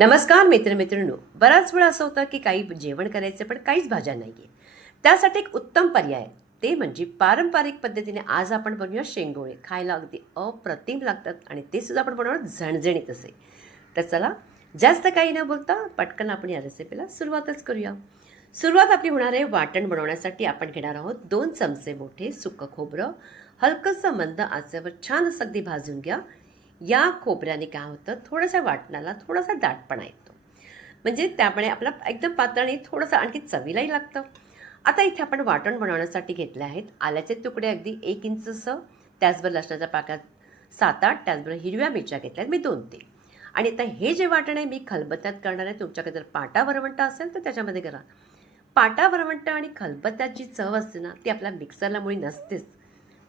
नमस्कार मित्रमित्रांनो. बराच वेळा असं होतं की काही जेवण करायचं पण काहीच भाज्या नाही आहे. त्यासाठी एक उत्तम पर्याय ते म्हणजे पारंपरिक पद्धतीने आज आपण बनवूया शेंगोळे. खायला अगदी अप्रतिम लागतात आणि ते सुद्धा आपण बनवणार झणझणीत असे. तर चला, जास्त काही न बोलता पटकन आपण या रेसिपीला सुरुवातच करूया. सुरुवात आपली होणार आहे वाटण बनवण्यासाठी. आपण घेणार आहोत 2 चमचे मोठे सुकं खोबरं. हलकंसं मंद आचेवर छान असं अगदी भाजून घ्या. या खोबऱ्याने काय होतं, थोड्याशा वाटणाला थोडासा दाटपणा येतो. म्हणजे त्यामुळे आपला एकदम पातळ नाही, थोडंसं आणखी चवीलाही लागतं. आता इथे आपण वाटण बनवण्यासाठी घेतले आहेत आल्याचे तुकडे अगदी 1 इंचसं, त्याचबरोबर लसणाच्या पाकळ्या 7-8, त्याचबरोबर हिरव्या मिरच्या घेतल्या मी 2-3. आणि आता हे जे वाटण आहे मी खलबत्त्यात करणार आहे. तुमच्याकडे जर पाटा वरवंटा असेल तर त्याच्यामध्ये करा. पाटा वरवंटा आणि खलबत्त्यात जी चव असते ना, ती आपल्या मिक्सरला मुळी नसतेच.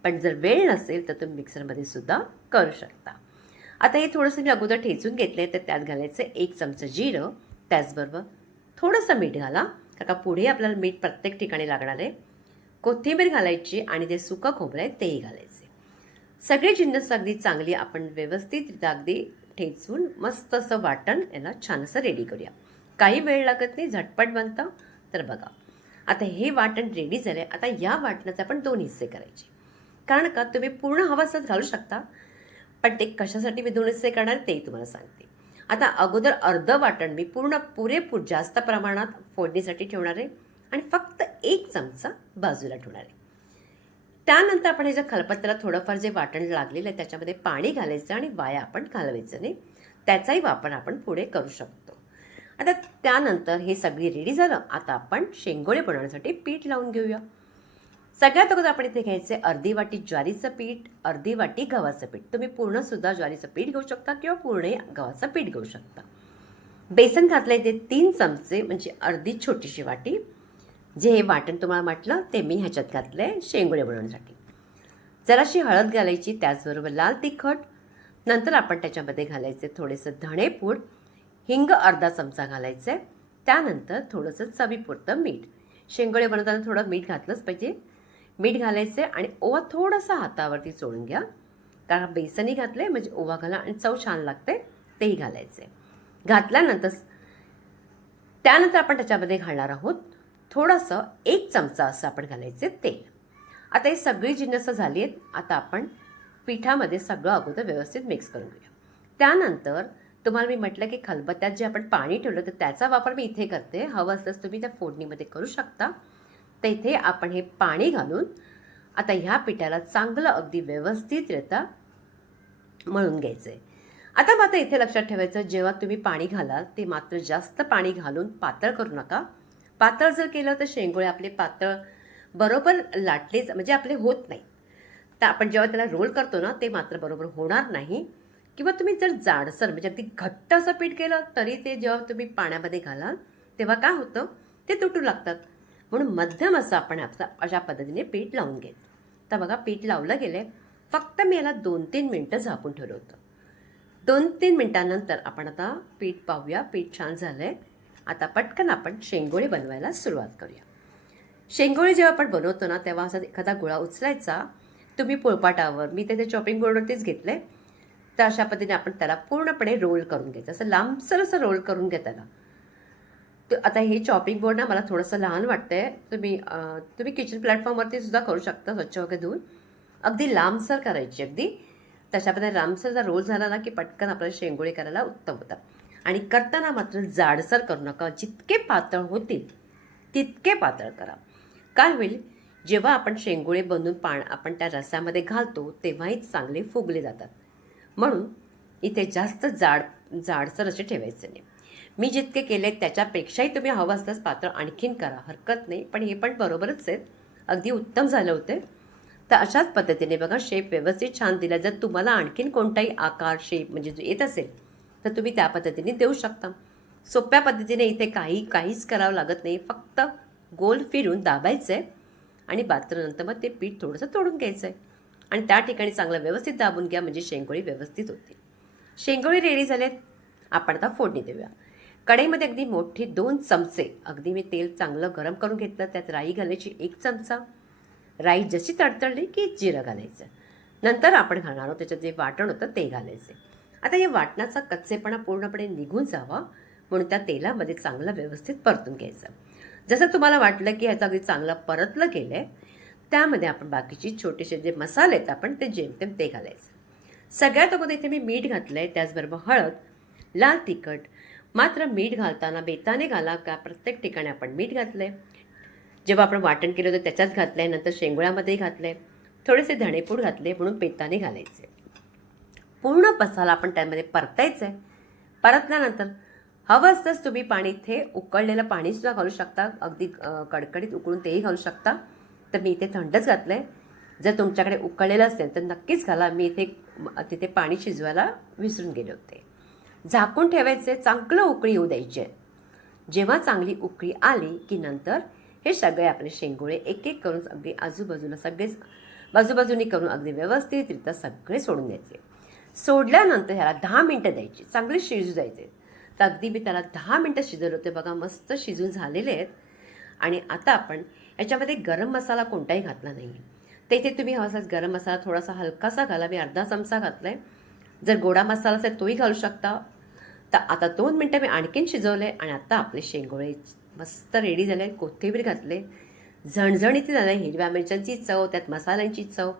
पण जर वेळ नसेल तर तुम्ही मिक्सरमध्ये सुद्धा करू शकता. आता हे थोडंसं मी अगोदर ठेचून घेतले, तर त्यात घालायचं 1 चमचा जिरं, त्याचबरोबर थोडंसं मीठ घाला, कारण का पुढे आपल्याला मीठ प्रत्येक ठिकाणी लागणार आहे. कोथिंबीर घालायची आणि जे सुकं खोबरं आहे तेही घालायचे. सगळी जिन्नस अगदी चांगली आपण व्यवस्थितरित्या अगदी ठेचून मस्त असं वाटण याला छान असं रेडी करूया. काही वेळ लागत नाही, झटपट बनतं. तर बघा, आता हे वाटण रेडी झालं आहे. आता या वाटणाचे आपण 2 हिस्से करायचे. कारण का तुम्ही पूर्ण हवं असंच घालू शकता, पण ते कशासाठी मी 2 हिस्से करणार तेही तुम्हाला सांगते. आता अगोदर अर्धं वाटण मी पुरेपूर जास्त प्रमाणात फोडणीसाठी ठेवणार आहे आणि फक्त 1 चमचा बाजूला ठेवणार आहे. त्यानंतर आपण हे जे खलबत्त्याला थोडंफार जे वाटण लागलेलं आहे त्याच्यामध्ये पाणी घालायचं आणि वाया आपण घालवायचं नाही. त्याचाही वापर आपण पुढे करू शकतो. आता त्यानंतर हे सगळी रेडी झालं. आता आपण शेंगोळे बनवण्यासाठी पीठ लावून घेऊया. सगळ्यात अगोदर आपण इथे घ्यायचे अर्धी वाटी ज्वारीचं पीठ, अर्धी वाटी गव्हाचं पीठ. तुम्ही पूर्णसुद्धा ज्वारीचं पीठ घेऊ शकता किंवा पूर्ण गव्हाचं पीठ घेऊ शकता. बेसन घातलं आहे ते 3 चमचे, म्हणजे अर्धी छोटीशी वाटी. जे हे वाटण तुम्हाला म्हटलं ते मी ह्याच्यात घातलं आहे शेंगोळे बनवण्यासाठी. जराशी हळद घालायची, त्याचबरोबर लाल तिखट. नंतर आपण त्याच्यामध्ये घालायचे थोडेसं धणेपूड, हिंग अर्धा चमचा घालायचं आहे. त्यानंतर थोडंसं चवीपुरतं मीठ. शेंगोळे बनवताना थोडं मीठ घातलंच पाहिजे. मीठ घालायचं आणि ओवा थोडासा हातावरती चोळून घ्या, कारण बेसनही घातलं आहे म्हणजे ओवा घाला आणि चव छान लागते, तेही घालायचे. घातल्यानंतर त्यानंतर आपण त्याच्यामध्ये घालणार आहोत थोडंसं 1 चमचा असं आपण घालायचे तेल. आता ही सगळी जिन्नस झाली आहेत. आता आपण पिठामध्ये सगळं अगोदर व्यवस्थित मिक्स करून घेऊया. त्यानंतर तुम्हाला मी म्हटलं की खलबत्त्यात जे आपण पाणी ठेवलं तर त्याचा वापर मी इथे करते. हवं असल्यास तुम्ही त्या फोडणीमध्ये करू शकता. तर इथे आपण हे पाणी घालून आता ह्या पिठाला चांगलं अगदी व्यवस्थितरित्या मळून घ्यायचं आहे. आता मात्र इथे लक्षात ठेवायचं, जेव्हा तुम्ही पाणी घालाल ते मात्र जास्त पाणी घालून पातळ करू नका. पातळ जर केलं तर शेंगोळे आपले पातळ बरोबर लाटलेच म्हणजे आपले होत नाही. तर आपण जेव्हा त्याला रोल करतो ना ते मात्र बरोबर होणार नाही. किंवा तुम्ही जर जाडसर म्हणजे अगदी घट्ट असं पीठ केलं तरी ते जेव्हा तुम्ही पाण्यामध्ये घालाल तेव्हा काय होतं, ते तुटू लागतात. म्हणून मध्यम असं आपण अशा पद्धतीने पीठ लावून घ्यायचं. तर बघा, पीठ लावलं गेलं. फक्त मी याला 2-3 मिनटं झाकून ठेवलं होतं. 2-3 मिनटानंतर आपण आता पीठ पाहूया. पीठ छान झालं आहे. आता पटकन आपण शेंगोळे बनवायला सुरुवात करूया. शेंगोळे जेव्हा आपण बनवतो ना तेव्हा असा एखादा गोळा उचलायचा. तुम्ही पोळपाटावर, मी त्याच्या चॉपिंग बोर्डवरतीच घेतलं आहे. तर अशा पद्धतीने आपण त्याला पूर्णपणे रोल करून घ्यायचं. असं लांबसर असं रोल करून घ्या त्याला. तर आता हे चॉपिंग बोर्ड ना मला थोडंसं लहान वाटतं आहे. तुम्ही किचन प्लॅटफॉर्मवरती सुद्धा करू शकता, स्वच्छ वगैरे धुवून. अगदी लांबसर करायची, अगदी तशा पद्धतीने लांबसर जर रोल झाला ना की पटकन आपल्याला शेंगोळे करायला उत्तम होतात. आणि करताना मात्र जाडसर करू नका. जितके पातळ होतील तितके पातळ करा. काय होईल, जेव्हा आपण शेंगोळे बनवून आपण त्या रसामध्ये घालतो तेव्हाही चांगले फुगले जातात. म्हणून इथे जास्त जाडसर असे ठेवायचे नाही. मी जितके केले त्याच्यापेक्षाही तुम्ही हवं असल्यास पातळ आणखीन करा, हरकत नाही. पण हे पण बरोबरच आहेत, अगदी उत्तम झाले होते. तर अशाच पद्धतीने बघा, शेप व्यवस्थित छान दिला. जर तुम्हाला आणखीन कोणताही आकार शेप म्हणजे जो येत असेल तर तुम्ही त्या पद्धतीने देऊ शकता. सोप्या पद्धतीने इथे काहीच करावं लागत नाही. फक्त गोल फिरून दाबायचं आहे आणि नंतर मग ते पीठ थोडंसं तोडून घ्यायचं आहे आणि त्या ठिकाणी चांगलं व्यवस्थित दाबून घ्या, म्हणजे शेंगोळी व्यवस्थित होतील. शेंगोळी रेडी झालेत. आपण आता फोडणी देऊया. कढईमध्ये अगदी मोठी 2 चमचे अगदी मी तेल चांगलं गरम करून घेतलं. त्यात राई घालायची 1 चमचा. राई जशी तडतडली की जिरं घालायचं. नंतर आपण घालणार आहोत त्याच्यात जे वाटण होतं ते घालायचे. आता या वाटणाचा कच्चेपणा पूर्णपणे निघून जावा म्हणून त्या तेलामध्ये चांगलं व्यवस्थित परतून घ्यायचं. जसं तुम्हाला वाटलं की ह्याचं अगदी चांगलं परतलं गेलं आहे, त्यामध्ये आपण बाकीचे छोटेसे जे मसाले आहेत आपण ते जेमतेम ते घालायचं. सगळ्यात अगोदर इथे मी मीठ घातलं आहे, त्याचबरोबर हळद, लाल तिखट. मात्र मीठ घालताना बेताने घाला, का प्रत्येक ठिकाणी आपण मीठ घातलं आहे. जेव्हा आपण वाटण केलं होतं त्याच्यात घातलं आहे, नंतर शेंगोळ्यामध्येही घातलं आहे, थोडेसे धणेपूड घातले म्हणून बेताने घालायचे. पूर्ण मसाला आपण त्यामध्ये परतायचं आहे. परतल्यानंतर हवं असतंच तुम्ही पाणी इथे उकळलेलं पाणीसुद्धा घालू शकता, अगदी कडकडीत उकळून तेही घालू शकता. तर मी इथे थंडच घातलं आहे. जर तुमच्याकडे उकळलेलं असेल तर नक्कीच घाला. मी तिथे पाणी शिजवायला विसरून गेले होते. झाकून ठेवायचे, चांगलं उकळी येऊ द्यायची आहे. जेव्हा चांगली उकळी आली की नंतर हे सगळे आपले शेंगोळे एक एक करून अगदी आजूबाजूला सगळेच बाजूबाजूनी करून अगदी व्यवस्थितरित्या सगळे सोडून द्यायचे. सोडल्यानंतर ह्याला 10 मिनटं द्यायची, चांगले शिजू द्यायचे. तर अगदी मी त्याला 10 मिनटं शिजवले होते बघा, मस्त शिजून झालेले आहेत. आणि आता आपण याच्यामध्ये गरम मसाला कोणताही घातला नाही आहे. तर इथे तुम्ही हवा असाच गरम मसाला थोडासा हलकासा घाला. मी अर्धा चमचा घातला आहे. जर गोडा मसाला असेल तोही घालू शकता. तर आता 2 मिनटं मी आणखीन शिजवले आणि आता आपले शेंगोळे मस्त रेडी झाले. कोथिंबीर घातले, झणझणीत झालं. हिरव्या मिरच्यांची चव, त्यात मसाल्यांची चव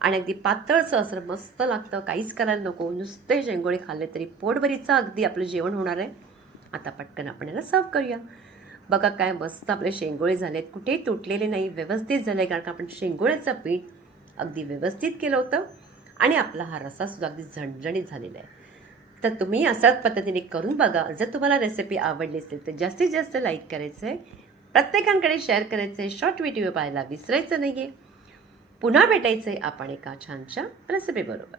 आणि अगदी पातळचं असं मस्त लागतं. काहीच करायला नको, नुसते शेंगोळे खाल्ले तरी पोटभरीचं अगदी आपलं जेवण होणार आहे. आता पटकन आपण याला सर्व करूया. बघा काय मस्त आपले शेंगोळे झालेत, कुठेही तुटलेले नाही, व्यवस्थित झाले. कारण का आपण शेंगोळ्याचं पीठ अगदी व्यवस्थित केलं होतं आणि आपला हा रस्सासुद्धा अगदी झणझणीत झालेला आहे. तर तुम्ही अशाच पद्धतीने करून बघा. जर तुम्हाला रेसिपी आवडली असेल तर जास्तीत जास्त लाईक करायचं आहे, प्रत्येकाकडे शेअर करायचं आहे, शॉर्ट व्हिडिओ पाहायला विसरायचं नाही आहे. पुन्हा भेटायचं आहे आपण एका छानशा रेसिपीबरोबर.